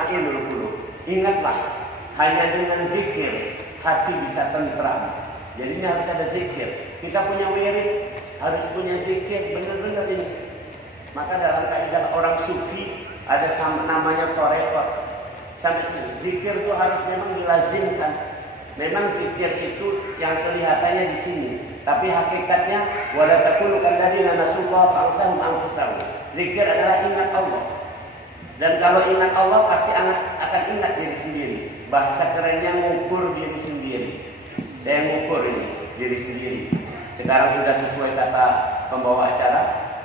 tatma'innul qulub. Ingatlah, hanya dengan zikir hati bisa tentram. Jadi ini harus ada zikir. Kita punya wirid, harus punya zikir, benar-benar ini. Maka dalam kaidah orang sufi ada namanya torekot. Sampai sini, zikir itu harus memang dilazimkan. Memang zikir itu yang kelihatannya di sini, tapi hakikatnya wala takunu kalladzina nasullaha fa'ansahum anfusahum. Zikir adalah ingat Allah. Dan kalau ingat Allah pasti akan ingat diri sendiri. Bahasa kerennya ngukur diri sendiri. Saya ngukur ini diri sendiri. Sekarang sudah sesuai kata pembawa acara,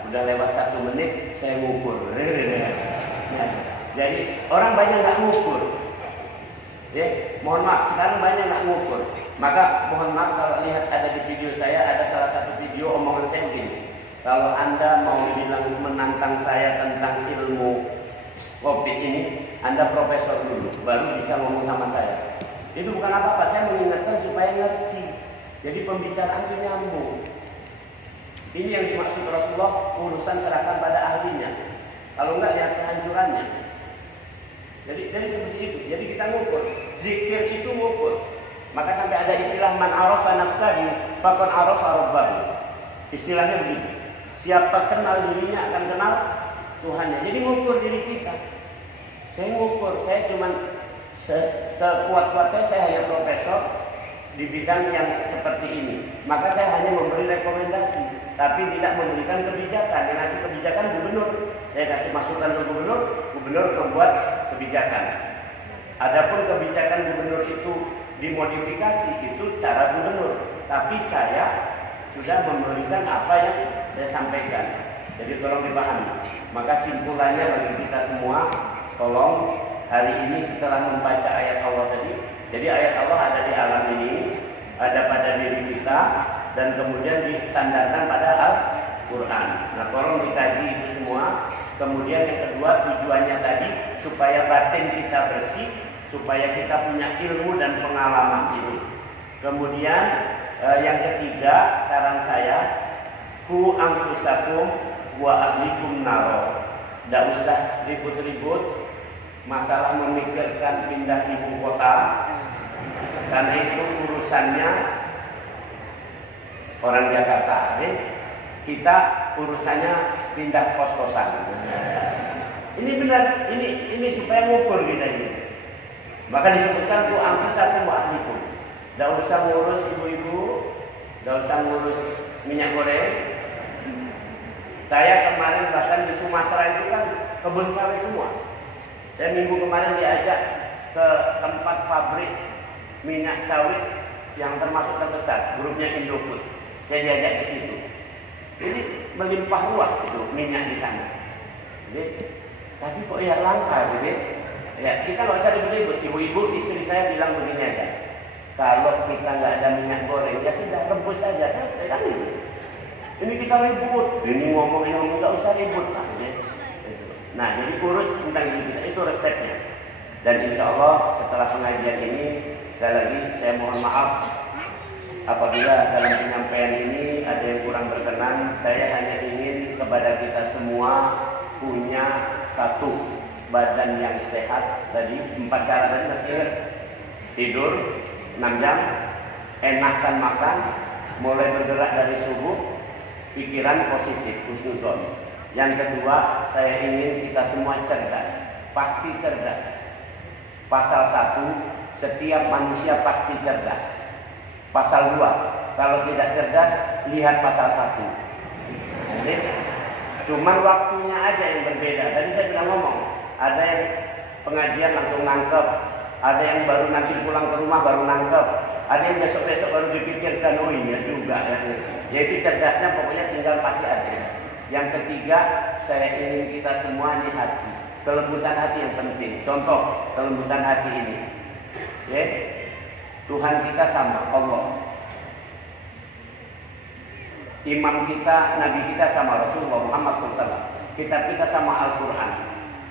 udah lewat 1 menit saya ngukur. Jadi orang banyak nggak ngukur. Ya, mohon maaf, sekarang banyak nggak ngukur. Maka mohon maaf kalau lihat ada di video saya, ada salah satu video omongan saya begini. Kalau Anda mau bilang menantang saya tentang ilmu COVID ini, Anda profesor dulu, baru bisa ngomong sama saya. Itu bukan apa-apa, saya mengingatkan supaya ngerti. Jadi pembicaraan itu nyambung. Ini yang dimaksud Rasulullah, urusan serahkan pada ahlinya. Kalau enggak, lihat kehancurannya. Jadi seperti itu. Jadi kita ngukur. Zikir itu ngukur. Maka sampai ada istilah man arafa nafsahu faqad arafa rabbahu. Istilahnya begitu. Siapa kenal dirinya akan kenal Tuhannya. Jadi ngukur diri kita. Saya ngukur, saya cuman sekuat-kuat saya hanya profesor di bidang yang seperti ini. Maka saya hanya memberi rekomendasi, tapi tidak memberikan kebijakan. Yang ngasih kebijakan gubernur. Saya kasih masukan ke gubernur, gubernur membuat kebijakan. Adapun kebijakan gubernur itu dimodifikasi, itu cara gubernur. Tapi saya sudah memberikan apa yang saya sampaikan. Jadi tolong dipahami. Maka simpulannya bagi kita semua, tolong hari ini setelah membaca ayat Allah tadi, jadi ayat Allah ada di alam ini, ada pada diri kita, dan kemudian disandarkan pada Al-Quran. Nah, tolong dikaji itu semua. Kemudian yang kedua, tujuannya tadi supaya batin kita bersih, supaya kita punya ilmu dan pengalaman ini. Kemudian yang ketiga, saran saya, ku anfusakum wa ahlikum naro. Tidak usah ribut-ribut masalah memikirkan pindah ibu kota, karena itu urusannya orang Jakarta. Kita urusannya pindah kos-kosan. Ini benar, ini supaya ngukur kita ini. Maka disebutkan ku anfusakum wa ahlikum. Tidak usah ngurus ibu-ibu, tidak usah ngurus minyak goreng. Saya kemarin bahkan di Sumatera itu kan kebun sawit semua. Saya minggu kemarin diajak ke tempat pabrik minyak sawit yang termasuk terbesar, grupnya Indofood. Saya diajak ke situ. Ini melimpah ruah itu minyak di sana. Jadi, tapi kok ya langka, gitu. Ya, kita nggak usah ribut-ribut. Ibu-ibu, istri saya bilang begini aja. Kalau kita nggak ada minyak goreng, ya sudah rebus saja. Selesai kan itu. Ini kita ribut. Ini ngomong nggak usah ribut, Pak. Nah, jadi urus tentang diri kita, itu resepnya. Dan insya Allah setelah pengajian ini, sekali lagi saya mohon maaf apabila dalam penyampaian ini ada yang kurang berkenan. Saya hanya ingin kepada kita semua punya satu badan yang sehat. Tadi 4 cara tadi masih ingat? Tidur 6 jam, enakan makan, mulai bergerak dari subuh, pikiran positif, husnuzon. Yang kedua, saya ingin kita semua cerdas, pasti cerdas. Pasal 1, setiap manusia pasti cerdas. Pasal 2, kalau tidak cerdas, lihat pasal 1. Jadi, cuman waktunya aja yang berbeda. Tadi saya bilang ngomong, ada yang pengajian langsung nangkep, ada yang baru nanti pulang ke rumah baru nangkep, ada yang besok-besok baru dipikirkan, oh iya juga. Jadi cerdasnya pokoknya tinggal pasti ada. Yang ketiga, saya ingin kita semua ini hati. Kelembutan hati yang penting. Contoh kelembutan hati ini. Ya, Tuhan kita sama Allah. Imam kita, Nabi kita sama Rasulullah Muhammad SAW. Kitab kita sama Al-Quran.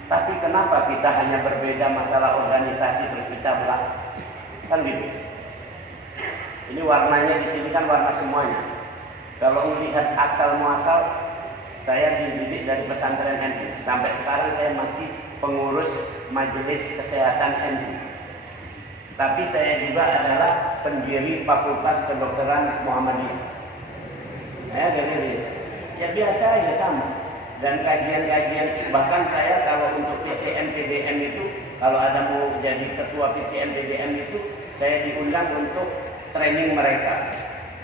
Tapi kenapa kita hanya berbeda masalah organisasi terus pecah belah? Kan gitu. Ini warnanya di sini kan warna semuanya. Kalau melihat asal muasal, saya dididik dari pesantren NU. Sampai sekarang saya masih pengurus Majelis Kesehatan NU. Tapi saya juga adalah pendiri Fakultas Kedokteran Muhammadiyah. Ya biasa aja sama. Dan kajian-kajian, bahkan saya kalau untuk PCM PDM itu, kalau ada mau jadi ketua PCM PDM itu, saya diundang untuk training mereka.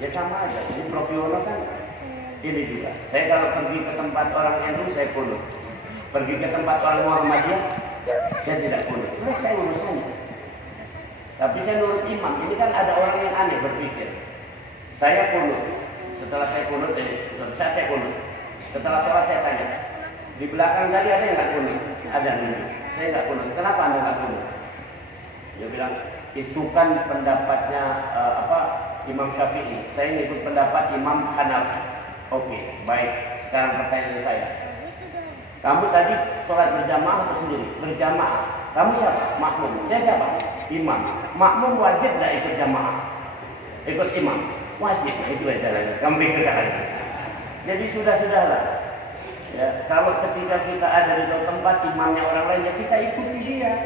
Ya sama aja. Jadi Prof Yono kan ini juga. Saya kalau pergi ke tempat orang NU saya kunut. Pergi ke tempat orang Muhammadiyah saya tidak kunut. Selesai urusannya. Tapi saya nurut imam. Ini kan ada orang yang aneh berpikir. Saya kunut. Setelah saya kunut, saya kunut. Setelah sholat saya tanya, di belakang tadi ada yang nggak kunut? Ada nih. Saya nggak kunut. Kenapa anda nggak kunut? Dia bilang itu kan pendapatnya Imam Syafi'i. Saya ngikut pendapat Imam Hanafi. Oke, baik. Sekarang pertanyaan saya. Kamu tadi sholat berjamaah atau sendiri? Berjamaah. Kamu siapa? Makmum. Saya siapa? Imam. Makmum wajib nggak ikut jamaah? Ikut imam. Wajib. Itu aja lagi. Kamu pikirkan lagi. Jadi sudah-sudahlah. Ya, kalau ketika kita ada di suatu tempat imamnya orang lain, ya kita ikuti dia.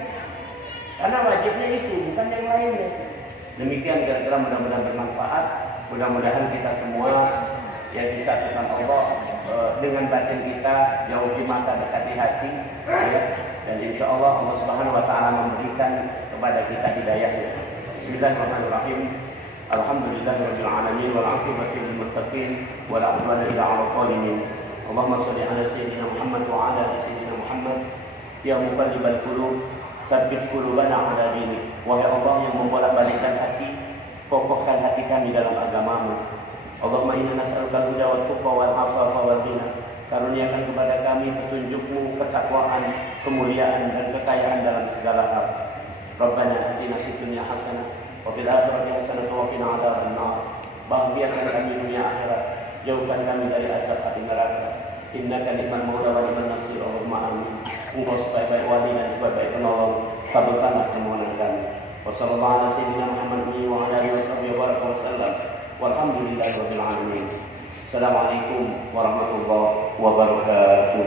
Karena wajibnya itu, bukan yang lainnya. Demikian kira-kira mudah-mudahan bermanfaat. Mudah-mudahan kita semua yang disatukan Allah dengan batin kita, jauhi mata, dekati hati, ya. Dan insya Allah Allah Subhanahu Wa Taala memberikan kepada kita hidayahnya. Bismillahirrahmanirrahim. Alhamdulillahirabbil alamin wal 'aqibatu lil muttaqin wa la 'udwana illa 'alal zalimin. Allahumma shalli 'ala sayyidina Muhammad wa 'ala ali sayyidina Muhammad. Ya muqallibal qulub, tsabbit qulubana 'ala dinik. Wahai Allah yang membolak-balikkan hati, kokohkan hati kami dalam agama-Mu. Allahumma inna nas'aluka al-huda wat tuqa wal 'afafa wal ghina. Karuniakan kepada kami petunjuk-Mu, ketakwaan, kemuliaan dan kekayaan dalam segala hal. Rabbana atina fid dunya hasanah wa fil akhirati hasanah wa qina adzabannar. Bahagiakan kami dunia akhirat, jauhkan kami dari azab api neraka. Innaka ni'mal maula wa ni'man nasir. Allahumma amin. Engkau sebaik-baik wali dan sebaik-baik penolong. Kabulkanlah permohonan kami. Wassallallahu ala sayyidina Muhammad wa ala alihi wasallam. Walhamdulillahirabbil alamin. Assalamualaikum warahmatullahi wabarakatuh.